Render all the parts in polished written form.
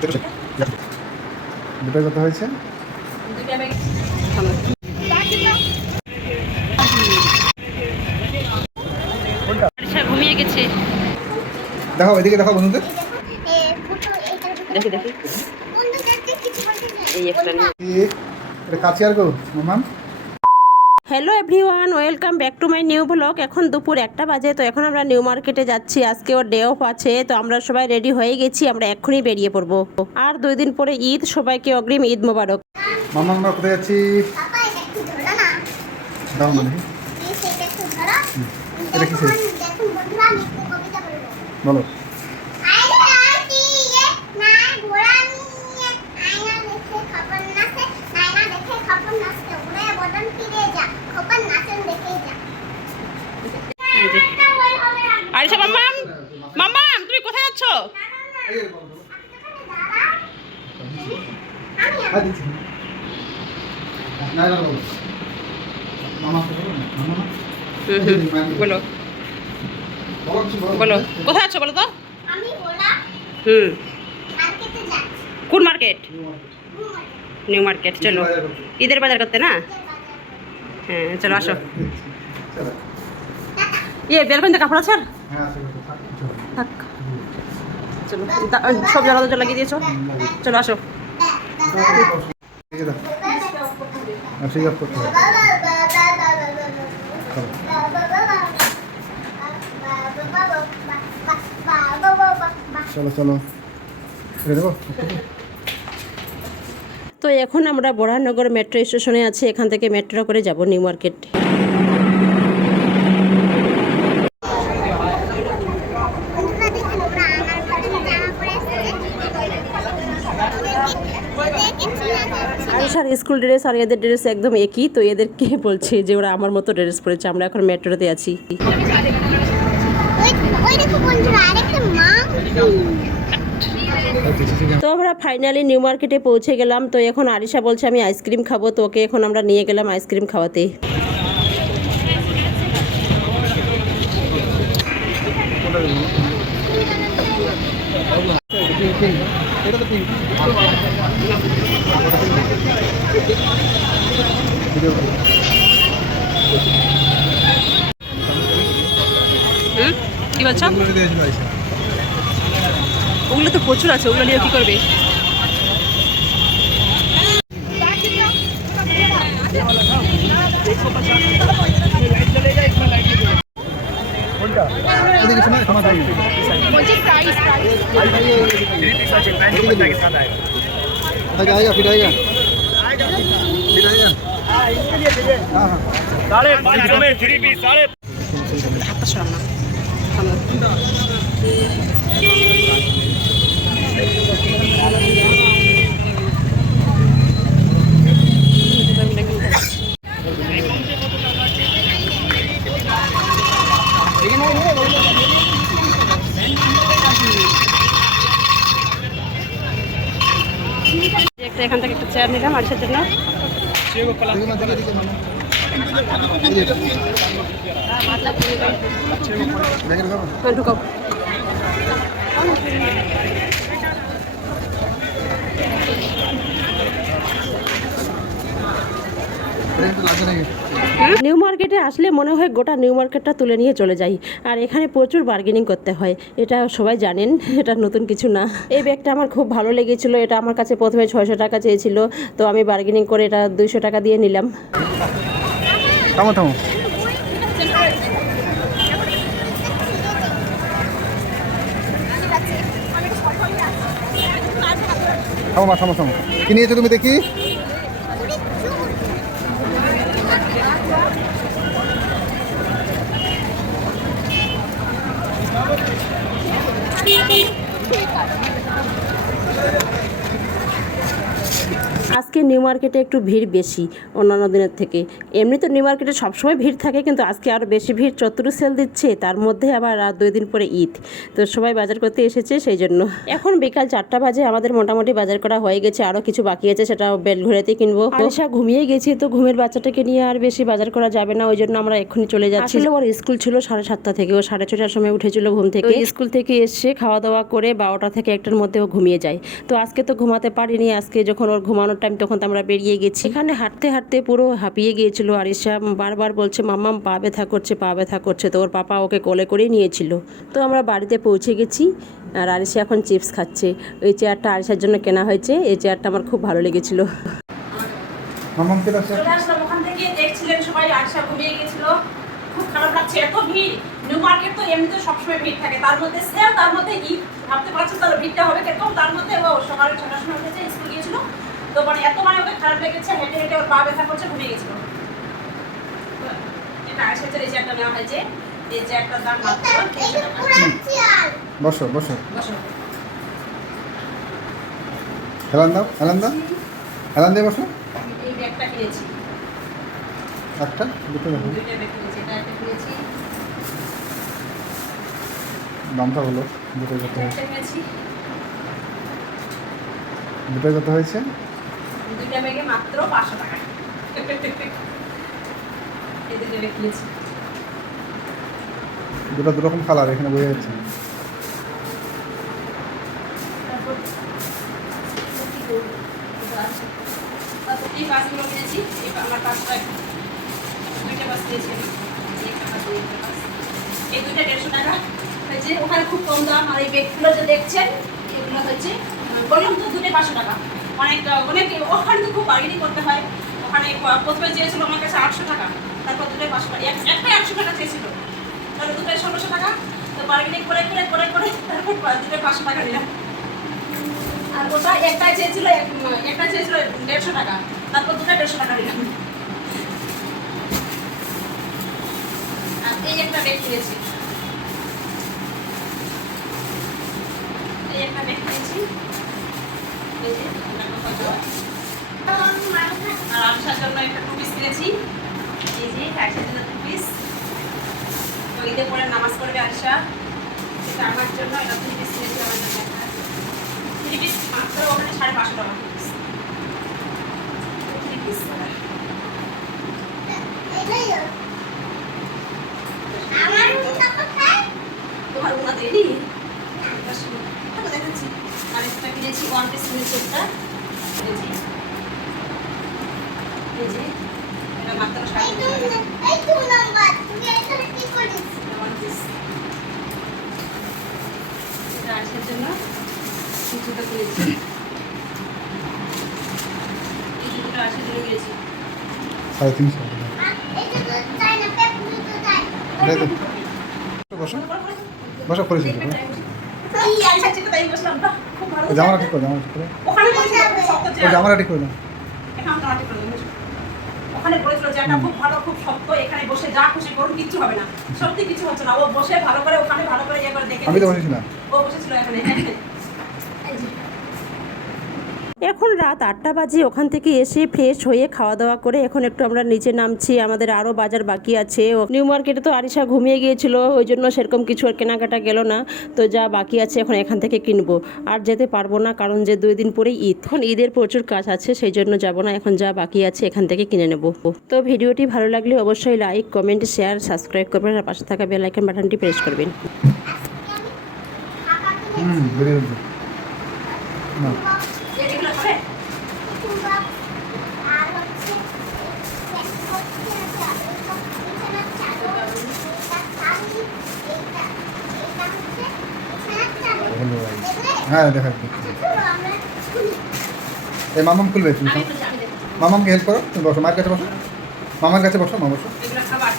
দুটো কত হয়েছে? ঘুমিয়ে গেছে। দেখো এদিকে, দেখো বন্ধুদের। দেখি দেখি এই একটা এটা কাছে আর গো মামাম। Hello everyone, welcome back to my new blog. এখন দুপুর 1টা বাজে, তো এখন আমরা নিউ মার্কেটে যাচ্ছি। আজকে ওর ডে অফ আছে, তো আমরা সবাই রেডি হয়ে গেছি। আমরা এক্ষুনি বেরিয়ে পড়বো। আর 2 দিন পরে ঈদ, সবাইকে অগ্রিম ঈদ মোবারক। মামা আমরা কোথায় যাচ্ছি? দাও মানে এটা কি বলো। আরিশা মাম্মাম, মাম্মাম তুমি কোথায় যাচ্ছ? বলো বলো কোথায় যাচ্ছ বলো তো? কোন মার্কেট? New market. চলো ঈদের বাজার করতে না? হ্যাঁ চলো আসো। বেলকনিতে কাপড় আছে? থাক চলো, সব জায়গা তো লাগিয়ে দিয়েছো। চলো আসো। চলো চলো তো এখন আমরা বরাহনগর মেট্রো স্টেশনে আছি। এখান থেকে মেট্রো করে যাব নিউ মার্কেট। আরিশার স্কুল ড্রেস আর এদের ড্রেস একদম একই, তো এদেরকে বলছে যে ওরা আমার মতো ড্রেস পরেছে। আমরা এখন মেট্রোতে আছি। তো আমরা ফাইনালি নিউ মার্কেটে পৌঁছে গেলাম। তো এখন আরিশা বলছে আমি আইসক্রিম খাবো, তো ওকে এখন আমরা নিয়ে গেলাম আইসক্রিম খাওয়াতে। কি বলছো? ওগুলো তো প্রচুর আছে, ওগুলো নিয়ে কি করবে? এখান থেকে একটা চেয়ার নিলাম আরিশার জন্য। ঢুকাও। নিউ মার্কেটে আসলে মনে হয় গোটা নিউ মার্কেটটা তুলে নিয়ে চলে যাই। আর এখানে প্রচুর বার্গেনিং করতে হয়, এটা সবাই জানেন, এটা নতুন কিছু না। এই ব্যাগটা আমার খুব ভালো লেগেছিল। এটা আমার কাছে প্রথমে 600 টাকা চেয়েছিল, তো আমি বার্গেনিং করে এটা 200 টাকা দিয়ে নিলাম। থামো থামো, থামো থামো থামো। কি নিয়েছো তুমি দেখি? আজকে আজকে নিউ মার্কেটে একটু ভিড় বেশি অন্যান্য দিনের থেকে। এমনি তো নিউ মার্কেটে সবসময় ভিড় থাকে, কিন্তু আজকে আরও বেশি ভিড়। চত্বর সেল দিচ্ছে, তার মধ্যে আবার রাত 2 দিন পরে ঈদ, তো সবাই বাজার করতে এসেছে সেই জন্য। এখন বিকাল 4টা বাজে, আমাদের মোটামুটি বাজার করা হয়ে গেছে, আরও কিছু বাকি আছে, সেটা বেলঘড়িয়াতে কিনবো। আরিশা ঘুমিয়ে গেছি, তো ঘুমের বাচ্চাটাকে নিয়ে আর বেশি বাজার করা যাবে না, ওই জন্য আমরা এক্ষুনি চলে যাচ্ছি। আসলে ওর স্কুল ছিল 7:30 থেকে, ও 6:30টার সময় উঠেছিল ঘুম থেকে। স্কুল থেকে এসে খাওয়া দাওয়া করে 12টা থেকে 1টার মধ্যে ও ঘুমিয়ে যায়। তো আজকে তো ঘুমাতে পারিনি, আজকে যখন ওর ঘুমানোর টাইম তখন তো আমরা বেরিয়ে গেছি। এখানে হাঁটতে হাঁটতে পুরো হাঁপিয়ে গিয়েছিল আরিশা, বারবার বলছে মাম্মাম পা ব্যথা করছে, পা ব্যথা করছে। তো ওর পাপা ওকে কোলে করে নিয়েছিল। তো আমরা বাড়িতে পৌঁছে গেছি, আর আরিশা এখন চিপস খাচ্ছে। ওই চেয়ারটা আরিশার জন্য কেনা হয়েছে, এই চেয়ারটা আমার খুব ভালো লেগেছিল। মামাম কে আছে? চলে আসলাম ওখান থেকে, দেখছিলেন সবাই আরিশা ঘুমিয়ে গেছিল, খুব খারাপ লাগছে, এত ভিড়। নিউ মার্কেট তো এমনিতে সবসময় ভিড় থাকে, তার মধ্যে সেল, তার মধ্যে ঈদ, ভাবতে পারছেন তাহলে ভিড়টা হবে কিরকম। তার মধ্যে ও সকালে 6টার সময় উঠেছে, স্কুল গিয়েছিল, তো মানে এত মানে ওকে খারাপ লেগেছে, হেঁটে হেঁটে ওর পা ব্যথা করছে, ঘুমিয়ে গেছিল। তো এটা আরিশার এই চেয়ারটা নেওয়া হয়েছে, এই চেয়ারটার দাম মাত্র 300 টাকা। বসো বসো, বসো। হেলান দাও, হেলান দাও, হেলান দিয়ে বসো। এই ব্যাগটা কিনেছি, একটা দুটো দেখো, দুইটা ব্যাগ কিনেছি, এটা একটা কিনেছি, দামটা হলো দুটোই কত এটা হয়েছে? একটা কিনেছি। দুটোই কত হয়েছে? দুইটা ব্যাগে মাত্র 500 টাকা। এই দুটো ব্যাগ কিনেছি। দুটো দুরকম কালার, এখানে বোঝা যাচ্ছে। তারপর এই বাসগুলো কিনেছি, আমার 5 টাকা, দুইটা বাস কিনেছি আমি। এই একটা বাস, এই একটা বাস। এই দুইটা 150 টাকা হয়েছে, ওখানে খুব কম দাম। আর এই ব্যাগগুলো যে দেখছেন এগুলো হচ্ছে, বললাম তো দুটো 500 টাকা। অনেক অনেক ওখানে তো খুব বার্গেনিং করতে হয়। ওখানে প্রথমে চেয়েছিল আমার কাছে 800 টাকা, তারপর দুটোই 500 টাকা, একটাই 800 টাকা চেয়েছিল, তারপর দুটোই 1600 টাকা। তো বার্গেনিং করে করে করে করে তারপর দুটোই 500 টাকা নিলাম। আর ওটা একটা চেয়েছিল 150 টাকা, তারপর দুটো 150 টাকা নিলাম। আর এই একটা ব্যাগ কিনেছি, এই একটা ব্যাগ কিনেছি, এই যে এটা কত টাকা। আর আরিশার জন্য একটা 2 পিস কিনেছি, এই যে আরিশার জন্য 2 পিস। তো ঈদে পরে নামাজ পড়বে আরিশা, এটা আমার জন্য এটা 2 পিস কিনেছি, আমার জন্য একটা 3 পিস মাত্র ওখানে 550 টাকা পিস। 3 পিস তোমার উনা দেরি দেখাচ্ছি। আর একটা কিনেছি 1 পিস কিনেছি, একটা এই যে এটা মাত্র 550 টাকা। এটা আরিশার জন্য জুতো কিনেছি, এই জুতোটা আরিশার জন্য কিনেছি। 350 বসো বসো, করেছি তো এই আরিশার জুতো তাই বসলাম, বাহ, খুব ভালো। জামাটা ঠিক করে, জামাটা ঠিক করে, ওখানে বলেছিল শক্ত ওই চেয়ার, জামাটা ঠিক করে দাও। এখন তো ঠিক করে দেবো। ওখানে বলেছিল যে এটা খুব ভালো, খুব শক্ত, এখানে বসে যা খুশি করুন কিচ্ছু হবে না। সত্যি কিছু হচ্ছে না, ও বসে ভালো করে ওখানে ভালো করে ইয়ে করে দেখে আমি তো নিয়েছে। বসেছিলাম। ও বসেছিল এখানে। এই যে এখন রাত 8টা বাজে, ওখান থেকে এসে ফ্রেশ হয়ে খাওয়া দাওয়া করে এখন একটু আমরা নিচে নামছি, আমাদের আরও বাজার বাকি আছে। নিউ মার্কেটে তো আরিশা ঘুমিয়ে গিয়েছিল, ওই জন্য সেরকম কিছু আর কেনাকাটা গেল না। তো যা বাকি আছে এখন এখান থেকে কিনবো, আর যেতে পারবো না, কারণ যে 2 দিন পরেই ঈদ, এখন ঈদের প্রচুর কাজ আছে, সেই জন্য যাবো না। এখন যা বাকি আছে এখান থেকে কিনে নেব। তো ভিডিওটি ভালো লাগলে অবশ্যই লাইক, কমেন্ট, শেয়ার, সাবস্ক্রাইব করবেন, আর পাশে থাকা বেল আইকন বাটনটি প্রেস করবেন। বেরিয়ে যাবে না। এগুলো হবে হ্যাঁ দেখা যাচ্ছে। এই মামাম খুলবে, তুমি আমি একটু জানি দেখো। মামামকে হেল্প করো, তুমি বসো, মায়ের কাছে বসো, মামার কাছে বসো, মা বসো, এগুলো খাবার,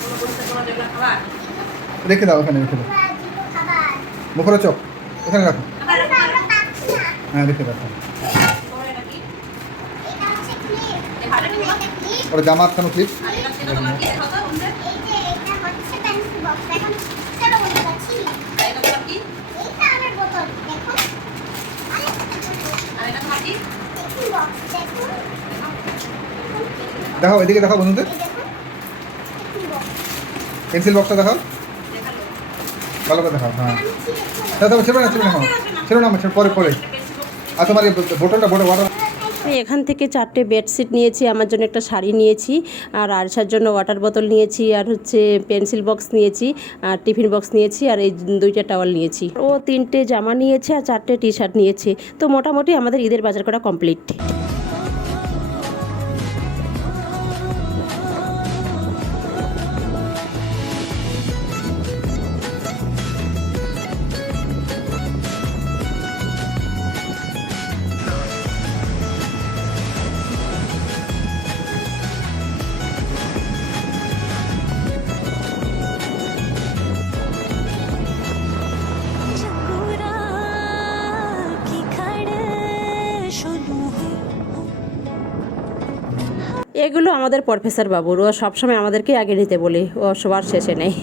কোনো বলতে কোনো যেগুলো খাবার। রেখে দাও, ওখানে রেখে দাও, মুখরোচক ওখানে রাখো, আবার হ্যাঁ রেখে দাও। তোমার এটা কি? এই হাতে কি বলো? ওরা জামা আটকানো ক্লিপ, আর এটা ছিল তোমার কি? দেখো তো বন্ধু। আর এটা তোমার কি? আর এটা তোমার কি? দেখাও, এদিকে দেখাও বন্ধুদের। পেন্সিল বক্সটা দেখাও, ভালো করে দেখাও। হ্যাঁ, তাহলে ছেড়ে না, ছেড়ে না, ছেড়ে না, ছেড়ে পরে পরে। আর তোমার এই বোতলটা ওয়াটার। আমি এখান থেকে 4টে বেডশিট নিয়েছি, আমার জন্য একটা শাড়ি নিয়েছি, আর আরশার জন্য ওয়াটার বোতল নিয়েছি, আর হচ্ছে পেন্সিল বক্স নিয়েছি, আর টিফিন বক্স নিয়েছি, আর এই 2টা টাওয়াল নিয়েছি। ও 3টে জামা নিয়েছে আর 4টে টি শার্ট নিয়েছে। তো মোটামুটি আমাদের ঈদের বাজার করা কমপ্লিট। এগুলো আমাদের প্রফেসর বাবুর, ও সবসময় আমাদেরকে আগে নিতে বলে, ও সবার শেষে নেই।